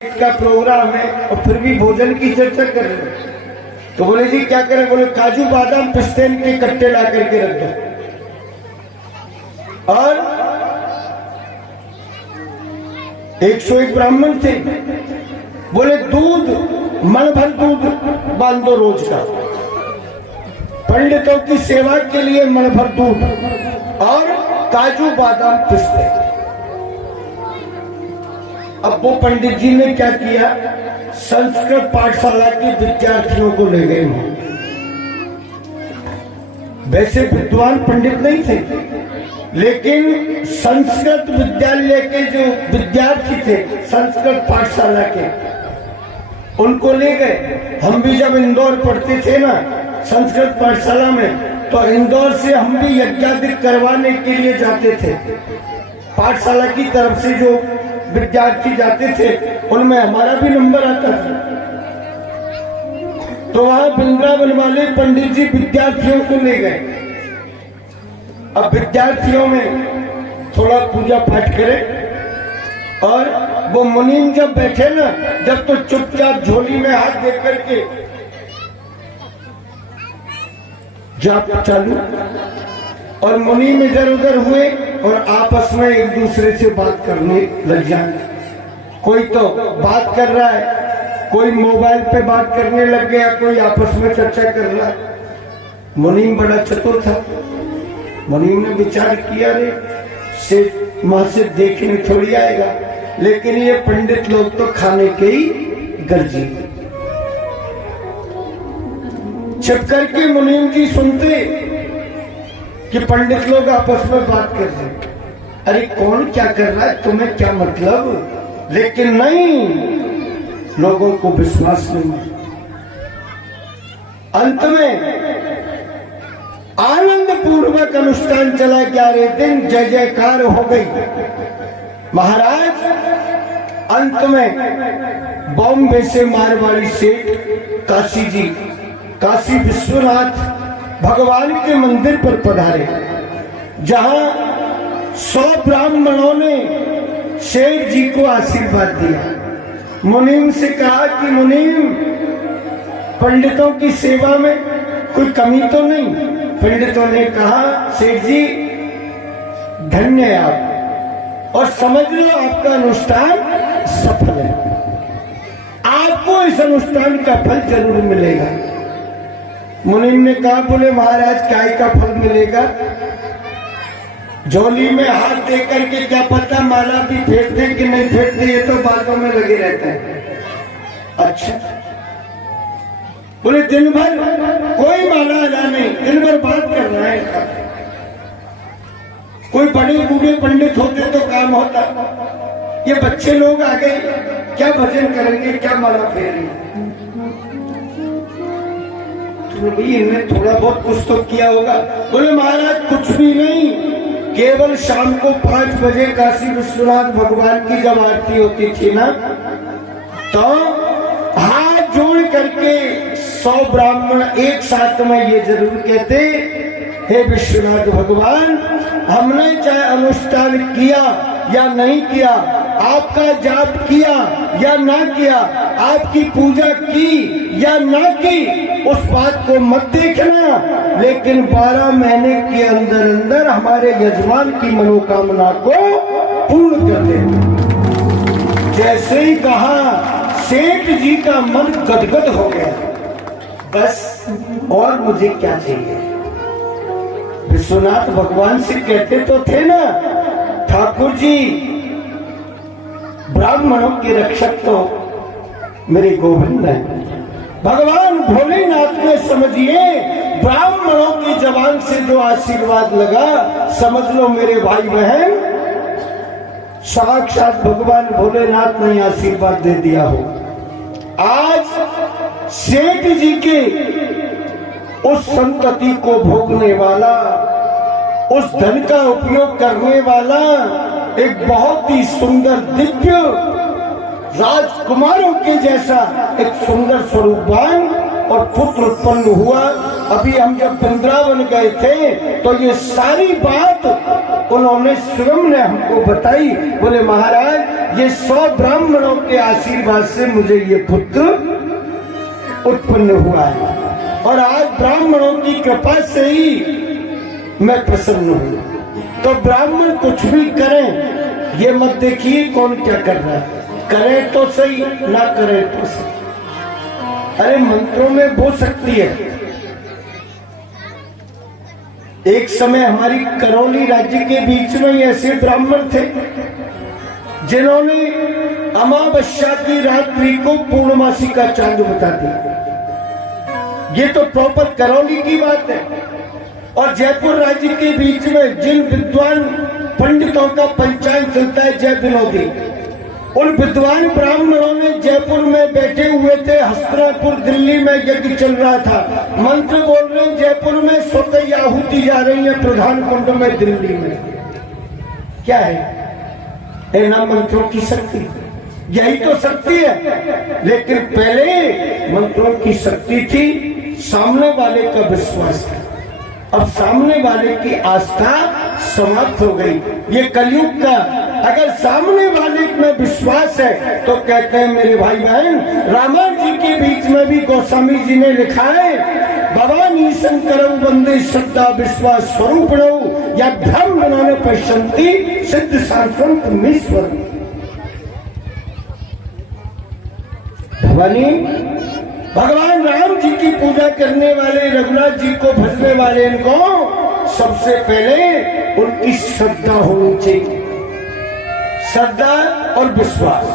का प्रोग्राम है और फिर भी भोजन की चर्चा कर रहे हैं। तो बोले जी क्या करें? बोले काजू बादाम पिस्ते के कट्टे ला करके रख दो। और 101 ब्राह्मण थे, बोले दूध मन भर दूध बांध दो रोज का, पंडितों की सेवा के लिए मन भर दूध और काजू बादाम पिस्ते। अब वो पंडित जी ने क्या किया, संस्कृत पाठशाला के विद्यार्थियों को ले गए। वैसे विद्वान पंडित नहीं थे, लेकिन संस्कृत विद्यालय के जो विद्यार्थी थे संस्कृत पाठशाला के, उनको ले गए। हम भी जब इंदौर पढ़ते थे ना संस्कृत पाठशाला में, तो इंदौर से हम भी यज्ञादिक करवाने के लिए जाते थे। पाठशाला की तरफ से जो विद्यार्थी जाते थे उनमें हमारा भी नंबर आता था। तो वहां वृंदावन वाले पंडित जी विद्यार्थियों को ले गए। अब विद्यार्थियों में थोड़ा पूजा पाठ करें, और वो मुनीम जब बैठे ना, जब तो चुपचाप झोली में हाथ दे करके जाप चालू, और मुनीम इधर उधर हुए और आपस में एक दूसरे से बात करने लग जाए। कोई तो बात कर रहा है, कोई मोबाइल पे बात करने लग गया, कोई आपस में चर्चा कर रहा है। मुनीम बड़ा चतुर था। मुनीम ने विचार किया, रे से वहां से देखने थोड़ी आएगा, लेकिन ये पंडित लोग तो खाने के ही गर्जी। छिप करके मुनीम जी सुनते कि पंडित लोग आपस में बात कर रहे। अरे कौन क्या कर रहा है, तुम्हें क्या मतलब? लेकिन नहीं, लोगों को विश्वास नहीं। अंत में आनंद पूर्वक अनुष्ठान चला। 11 दिन जय जयकार हो गई। महाराज अंत में बॉम्बे से मारवाड़ी सेठ काशी जी, काशी विश्वनाथ भगवान के मंदिर पर पधारे, जहां 100 ब्राह्मणों ने शेठ जी को आशीर्वाद दिया। मुनीम से कहा कि मुनीम, पंडितों की सेवा में कोई कमी तो नहीं? पंडितों ने कहा, सेठ जी धन्य आप, और समझ लो आपका अनुष्ठान सफल है, आपको इस अनुष्ठान का फल जरूर मिलेगा। मुनीम ने कहा, बोले महाराज काय का फल मिलेगा? झोली में हाथ दे करके क्या पता माला भी फेरते कि नहीं फेरते, ये तो बातों में लगे रहते हैं। अच्छा, बोले दिन भर कोई माला अदा नहीं, दिन भर बात कर रहा है। कोई बड़े बूढ़े पंडित होते तो काम होता, ये बच्चे लोग आ गए, क्या भजन करेंगे, क्या माला फेरेंगे? इनने थोड़ा बहुत कुछ तो किया होगा। बोले महाराज कुछ भी नहीं, केवल शाम को 5 बजे काशी विश्वनाथ भगवान की जब आरती होती थी ना, तो हाथ जोड़ करके 100 ब्राह्मण एक साथ में ये जरूर कहते, हे विश्वनाथ भगवान, हमने चाहे अनुष्ठान किया या नहीं किया, आपका जाप किया या ना किया, आपकी पूजा की या ना की, उस बात को मत देखना, लेकिन 12 महीने के अंदर अंदर हमारे यजमान की मनोकामना को पूर्ण कर दे। जैसे ही कहा, सेठ जी का मन गदगद हो गया। बस और मुझे क्या चाहिए? विश्वनाथ भगवान से कहते तो थे ना, ठाकुर जी ब्राह्मणों के रक्षक तो मेरे गोविंद हैं। भगवान भोलेनाथ ने समझिए ब्राह्मणों की जबान से जो आशीर्वाद लगा, समझ लो मेरे भाई बहन, साक्षात भगवान भोलेनाथ ने आशीर्वाद दे दिया हो। आज सेठ जी के उस संतति को भोगने वाला, उस धन का उपयोग करने वाला एक बहुत ही सुंदर दिव्य राजकुमारों के जैसा एक सुंदर स्वरूपवान और पुत्र उत्पन्न हुआ। अभी हम जब वृंदावन गए थे तो ये सारी बात उन्होंने स्वयं ने हमको बताई। बोले महाराज ये 100 ब्राह्मणों के आशीर्वाद से मुझे ये पुत्र उत्पन्न हुआ है और आज ब्राह्मणों की कृपा से ही मैं प्रसन्न हूं। तो ब्राह्मण कुछ भी करें, ये मत देखिए कौन क्या कर रहा है, करें तो सही, ना करें तो सही। अरे मंत्रों में वो शक्ति है। एक समय हमारी करौली राज्य के बीच में ऐसे ब्राह्मण थे जिन्होंने अमावस्या की रात्रि को पूर्णमासी का चांद बता दिया। ये तो प्रॉपर करौली की बात है। और जयपुर राज्य के बीच में जिन विद्वान पंडितों का पंचांग चलता है जय विनोदी, उन विद्वान ब्राह्मणों ने जयपुर में बैठे हुए थे। हस्तिनापुर दिल्ली में यज्ञ चल रहा था, मंत्र बोल रहे हैं, जयपुर में स्वतः आहुति जा रही है प्रधान कुंड में दिल्ली में। क्या है ना मंत्रों की शक्ति, यही तो शक्ति है। लेकिन पहले मंत्रों की शक्ति थी सामने वाले का विश्वास था, अब सामने वाले की आस्था समाप्त हो गई। ये कलयुग का अगर सामने वाले में विश्वास है तो कहते हैं मेरे भाई बहन, रामायण जी के बीच में भी गोस्वामी जी ने लिखा है, भवानी शंकर वंदे श्रद्धा विश्वास स्वरूप या भ्रम बनाने पश्यंती सिद्ध शांत मीश्वर। भवानी भगवान राम जी की पूजा करने वाले, रघुनाथ जी को भजने वाले, इनको सबसे पहले उनकी श्रद्धा होनी चाहिए, श्रद्धा और विश्वास।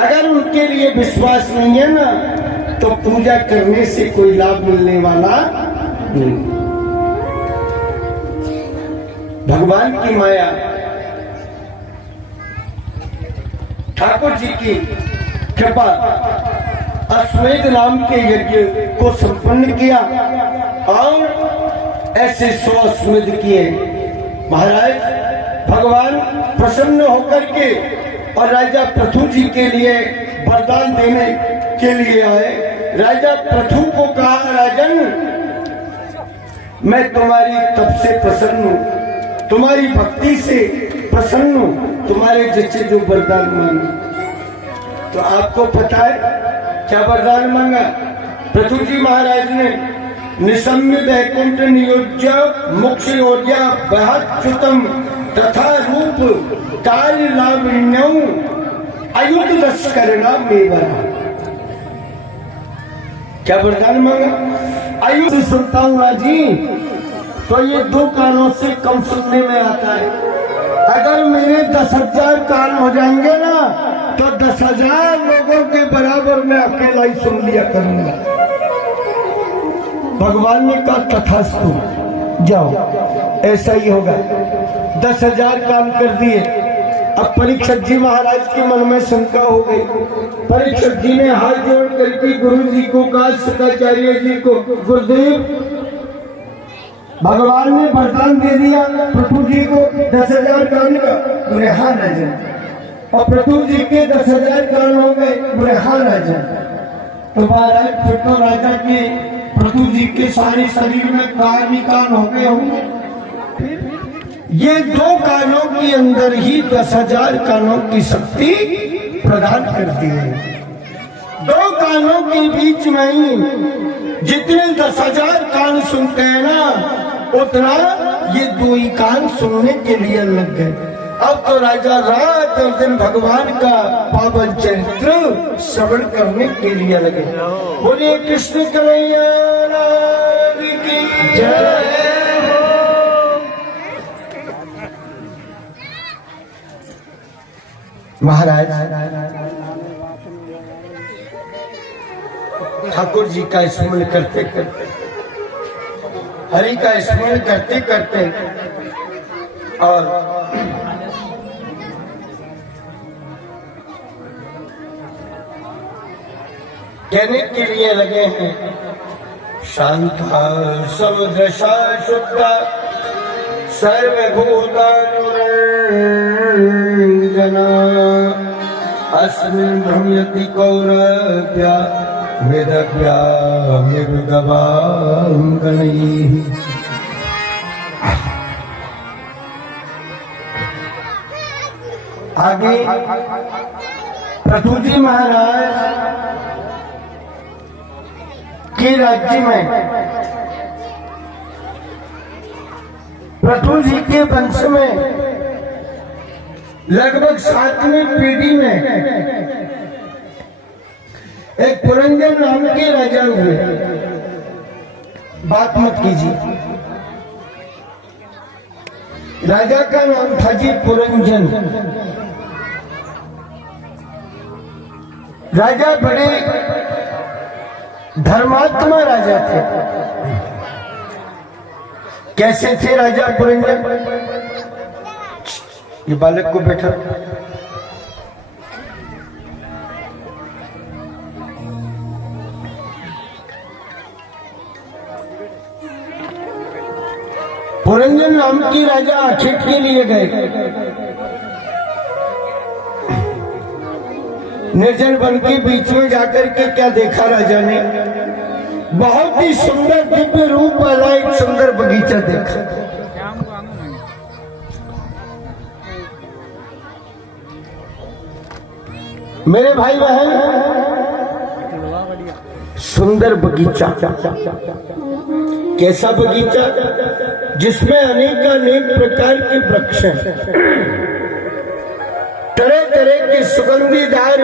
अगर उनके लिए विश्वास नहीं है ना तो पूजा करने से कोई लाभ मिलने वाला नहीं। भगवान की माया, ठाकुर जी की कृपा, अश्वमेध नाम के यज्ञ को संपन्न किया और ऐसे 100 अश्वमेध किए। महाराज भगवान प्रसन्न होकर के और राजा पृथु जी के लिए वरदान देने के लिए आए। राजा पृथु को कहा, राजन मैं तुम्हारी तप से प्रसन्न हूं, तुम्हारी भक्ति से प्रसन्न हूं, तुम्हारे जैसे जो वरदान मांगे। तो आपको पता है क्या वरदान मांगा पृथु जी महाराज ने? निशम्य वैकुंठ नियोज्य मोक्ष योज्य बहच्युतम तथा रूप काल लावण्यौ अयुत दश करना मेवरा। क्या वरदान मांगा? आयु सुनता हूं राजी, तो ये 2 कानों से कम सुनने में आता है। अगर मेरे 10,000 कान हो जाएंगे ना तो 10,000 लोगों के बराबर मैं अकेला ही सुन लिया करूंगा। भगवान ने कहा तथास्तु, जाओ ऐसा ही होगा। 10,000 काम कर दिए। अब परीक्षित जी महाराज के मन में शंका हो गई। परीक्षित जी ने हाथ जोड़ करके गुरु जी को कहा, शुक्राचार्य जी को, गुरुदेव भगवान ने वरदान दे दिया पृथु जी को 10,000 कान का। बोले हाँ राजा। और पृथु जी के 10,000 कान हो गए। बोले हाँ राजा। तो महाराज फिर तो राजा के पृथु जी के सारे शरीर में कान ही कान हो गए होंगे। ये 2 कानों के अंदर ही 10,000 कानों की शक्ति प्रदान करती है। 2 कानों के बीच में ही जितने 10,000 कान सुनते हैं ना, उतना ये 2 ही कान सुनने के लिए लग गए। अब तो राजा रात और दिन भगवान का पावन चरित्र श्रवण करने के लिए लगे। बोलिए कृष्ण कन्हैया लाल की जय। महाराज ठाकुर जी का स्मरण करते करते, हरि का स्मरण करते करते और कहने के लिए लगे हैं, शांता समुद्रशा शुद्धा सर्वभूतानुरंजना अस्मिन् भ्रमयति कौरव्या वेदव्या मृगवांगनैः। आगे पृथु जी महाराज के राज्य में पृथु जी के वंश में लगभग 7वीं पीढ़ी में एक पुरंजन नाम के राजा हुए। बात मत कीजिए, राजा का नाम था जी पुरंजन। राजा बड़े धर्मात्मा राजा थे। कैसे थे राजा पुरंजन? ये बालक को बैठा, पुरंजन नाम की राजा आखेट के लिए गए। निर्जन वन के बीच में जाकर के क्या देखा राजा ने? बहुत ही सुंदर दिव्य रूप वाला एक सुंदर बगीचा देखा। मेरे भाई बहन, सुंदर बगीचा। कैसा बगीचा? जिसमें अनेक प्रकार के वृक्ष हैं, तरह तरह के सुगंधीदार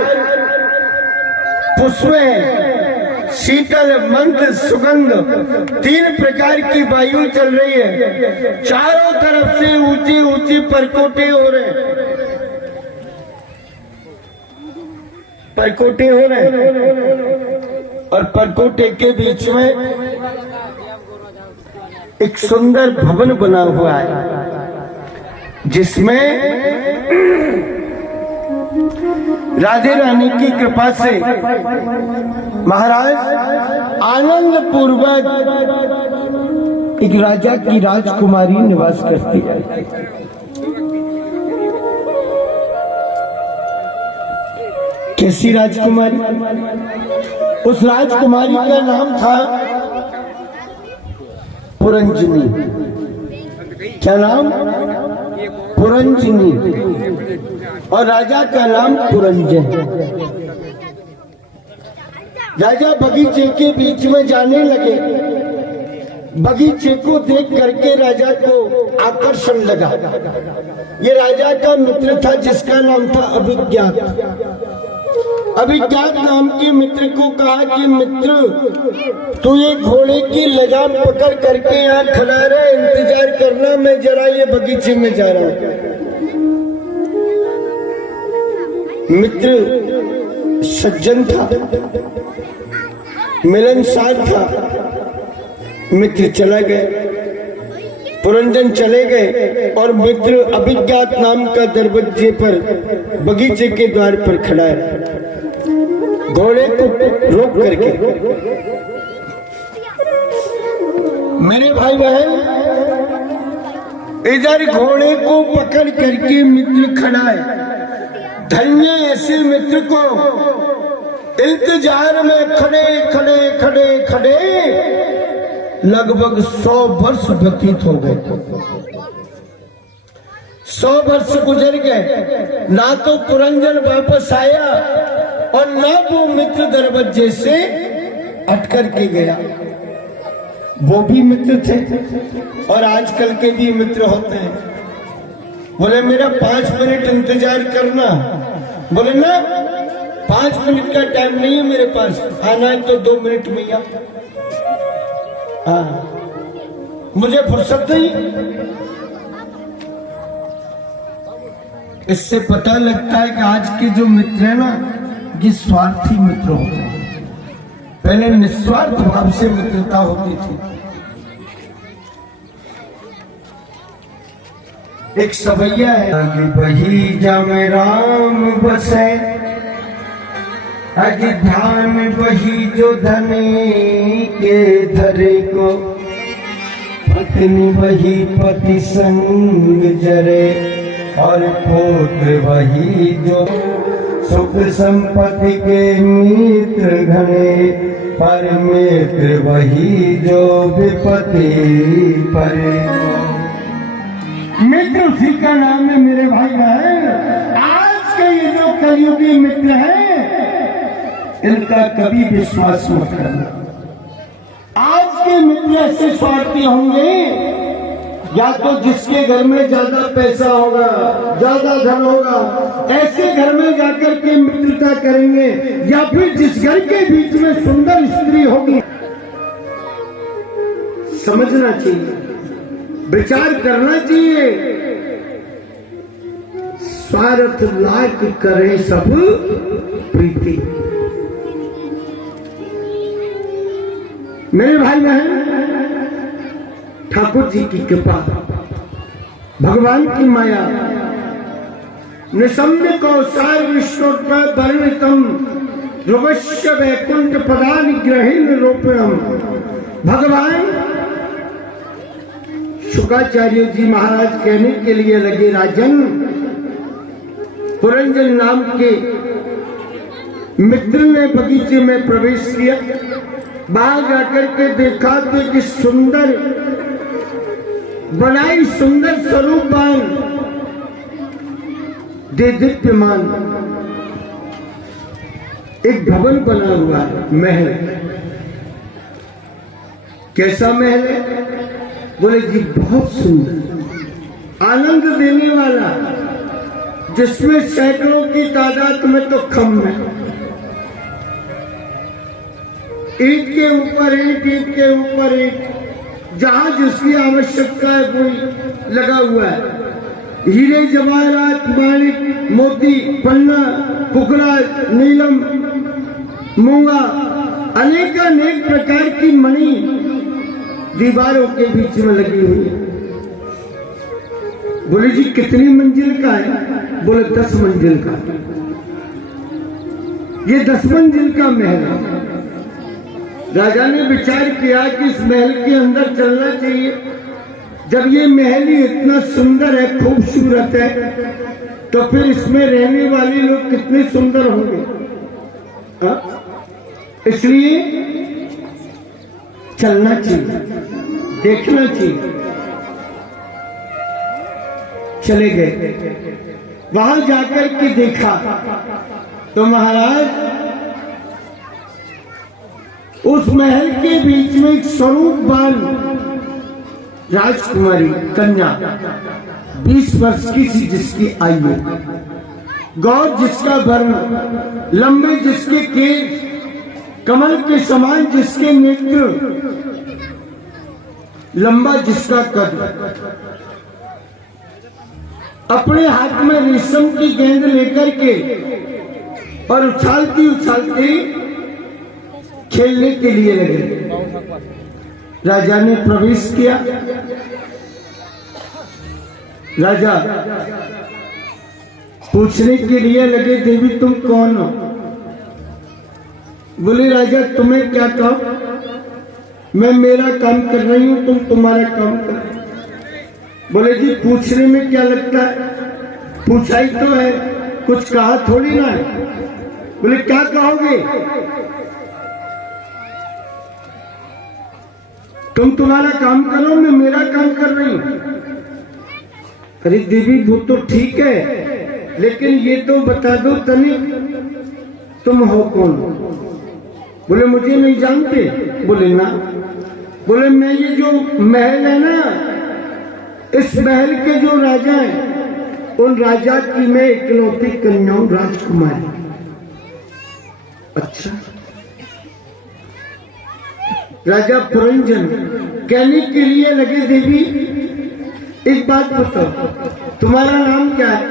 पुष्प हैं, शीतल मंद सुगंध, 3 प्रकार की वायु चल रही है। चारों तरफ से ऊंची ऊंची परकोटे हो रहे, परकोटे हो रहे, और परकोटे के बीच में एक सुंदर भवन बना हुआ है, जिसमें राधे रानी की कृपा से महाराज आनंद पूर्वक एक राजा की राजकुमारी निवास करती है। कैसी राजकुमारी? उस राजकुमारी का नाम था पुरंजनी। क्या नाम? पुरंजनी। और राजा का नाम पुरंजन। राजा बगीचे के बीच में जाने लगे। बगीचे को देख करके राजा को आकर्षण लगा। ये राजा का मित्र था जिसका नाम था अभिज्ञात। अभिज्ञात नाम के मित्र को कहा कि मित्र, तू ये घोड़े की लगाम पकड़ करके यहाँ खड़ा रहे, इंतजार करना, मैं जरा ये बगीचे में जा रहा हूँ। मित्र सज्जन था, मिलनसार था। मित्र चला गए, पुरंजन चले गए, और मित्र अभिज्ञात नाम का दरवाजे पर, बगीचे के द्वार पर खड़ा है, घोड़े को रोक करके। मेरे भाई बहन, इधर घोड़े को पकड़ करके मित्र खड़ा है। धन्य ऐसे मित्र को इंतजार में खड़े खड़े खड़े खड़े लगभग 100 वर्ष व्यतीत हो गए। 100 वर्ष गुजर गए, ना तो पुरंजन वापस आया और ना वो मित्र दरवाजे से अटकर के गया। वो भी मित्र थे और आजकल के भी मित्र होते हैं। बोले मेरा 5 मिनट इंतजार करना। बोले ना, 5 मिनट का टाइम नहीं है मेरे पास, आना है तो 2 मिनट में ही आ। मुझे फुर्सत नहीं। इससे पता लगता है कि आज के जो मित्र है ना, ये स्वार्थी मित्र होते हैं। पहले निस्वार्थ भाव से मित्रता होती थी। एक सवैया है, बही जम राम बसे, अज ध्यान बही जो धनी के धरे को, पत्नी वही पति संग जरे, और पुत्र वही जो सुख संपत्ति के मित्र घने, पर मित्र वही जो विपत्ति परे। मित्र उसी का नाम है मेरे भाई बहन। आज के ये जो कलयुगी मित्र हैं, इनका कभी विश्वास मत करना। आज के मित्र ऐसे स्वार्थी होंगे, या तो जिसके घर में ज्यादा पैसा होगा, ज्यादा धन होगा, ऐसे घर में जाकर के मित्रता करेंगे, या फिर जिस घर के बीच में सुंदर स्त्री होगी। समझना चाहिए, विचार करना चाहिए। स्वार्थ लाख करे सब प्रीति। मेरे भाई बहन, ठाकुर जी की कृपा, भगवान की माया, निशम्य कौसार विष्णोत्तर वर्णितम ध्रुवश्य वैकुंठ पदानि ग्रहीण रूपणम। भगवान शुक्राचार्य जी महाराज कहने के लिए लगे, राजन, पुरंजन नाम के मित्र ने बगीचे में प्रवेश किया। बाहर जाकर के देखा तो कि सुंदर बनाई, सुंदर स्वरूपवान, देदीप्यमान एक भवन बना हुआ है, महल। कैसा महल है? बोले जी बहुत सुंदर, आनंद देने वाला, जिसमें सैकड़ों की तादाद में तो खम्भ है, ईंट के ऊपर ईंट, ईंट के ऊपर ईंट, जहां जिसकी आवश्यकता है वही लगा हुआ है। हीरे जवाहरात, माणिक, मोती, पन्ना, पुखराज, नीलम, मूंगा, अनेक प्रकार की मणि दीवारों के बीच में लगी हुई है। बोले जी कितनी मंजिल का है? बोले 10 मंजिल का। ये 10 मंजिल का महल है। राजा ने विचार किया कि इस महल के अंदर चलना चाहिए। जब ये महल ही इतना सुंदर है, खूबसूरत है, तो फिर इसमें रहने वाले लोग कितने सुंदर होंगे। इसलिए चलना चाहिए, देखना चाहिए। चले गए, वहां जाकर के देखा तो महाराज उस महल के बीच में एक स्वरूपवान राजकुमारी कन्या, 20 वर्ष की थी, जिसकी आयु, गौर जिसका वर्ण, लंबे जिसके केश, कमल के समान जिसके नेत्र, लंबा जिसका कद, अपने हाथ में रेशम की गेंद लेकर के और उछालती उछालती खेलने के लिए लगे। राजा ने प्रवेश किया। राजा पूछने के लिए लगे, देवी तुम कौन हो? बोले राजा तुम्हें क्या कहो? मैं मेरा काम कर रही हूं, तुम तुम्हारा काम कर। बोले जी पूछने में क्या लगता है, पूछा ही तो है, कुछ कहा थोड़ी ना है। बोले क्या कहोगे? तुम तुम्हारा काम करो, मैं मेरा काम कर रही हूं। अरे देवी वो तो ठीक है, लेकिन ये तो बता दो तनिक, तुम हो कौन? बोले मुझे नहीं जानते। बोले ना। बोले मैं ये जो महल है ना, इस महल के जो राजा हैं, उन राजा की मैं इकलौती कन्या हूं, राजकुमारी। अच्छा। राजा पुरंजन कहने के लिए लगे, देवी एक बात बताओ, तुम्हारा नाम क्या है?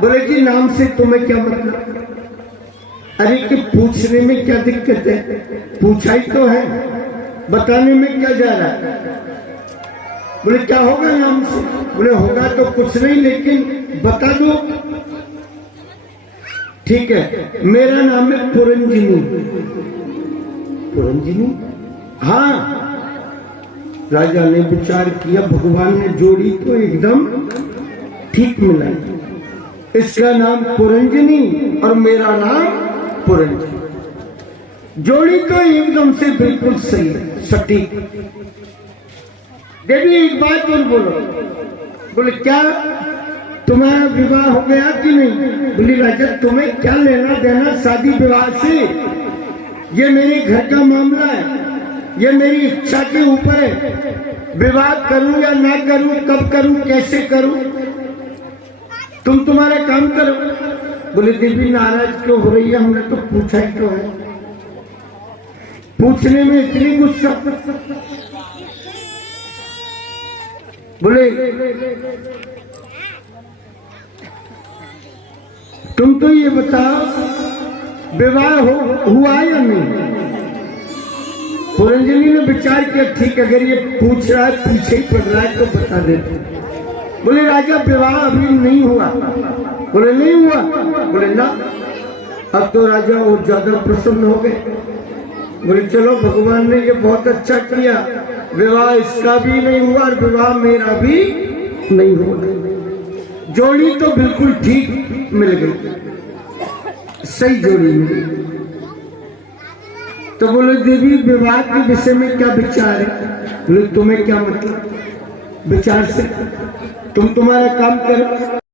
बोले कि नाम से तुम्हें क्या मतलब? अरे कि पूछने में क्या दिक्कत है, पूछा ही तो है, बताने में क्या जा रहा है? बोले क्या होगा नाम से? बोले होगा तो कुछ नहीं, लेकिन बता दो। ठीक है, मेरा नाम है पुरंजनी। पुरंजनी? हाँ। राजा ने विचार किया, भगवान ने जोड़ी तो एकदम ठीक मिलाई। इसका नाम पुरंजनी और मेरा नाम पुरंजनी, जोड़ी तो एकदम से बिल्कुल सही है, सटीक। देवी एक बात और बोलो। बोले क्या तुम्हारा विवाह हो गया कि नहीं? बोली राजा तुम्हें क्या लेना देना शादी विवाह से, ये मेरे घर का मामला है, ये मेरी इच्छा के ऊपर है, विवाह करूं या ना करूं, कब करूं, कैसे करूं, तुम तुम्हारा काम करो। बोले देवी नाराज क्यों हो रही है, हमने तो पूछा ही तो है, पूछने में इतनी गुस्सा। बोले तुम तो ये बताओ विवाह हुआ या नहीं? पुरंजनी ने विचार किया ठीक, अगर ये पूछ रहा है पीछे ही पड़ रहा है तो बता देते। बोले राजा विवाह अभी नहीं हुआ। बोले नहीं हुआ? बोले ना। अब तो राजा और ज्यादा प्रसन्न हो गए। बोले चलो भगवान ने ये बहुत अच्छा किया, विवाह इसका भी नहीं हुआ और विवाह मेरा भी नहीं हुआ, जोड़ी तो बिल्कुल ठीक मिल गई, सही जोड़ी मिली। तो बोले देवी विवाह के विषय में क्या विचार है? बोले तुम्हें क्या मतलब विचार से, तुम तुम्हारा काम करो।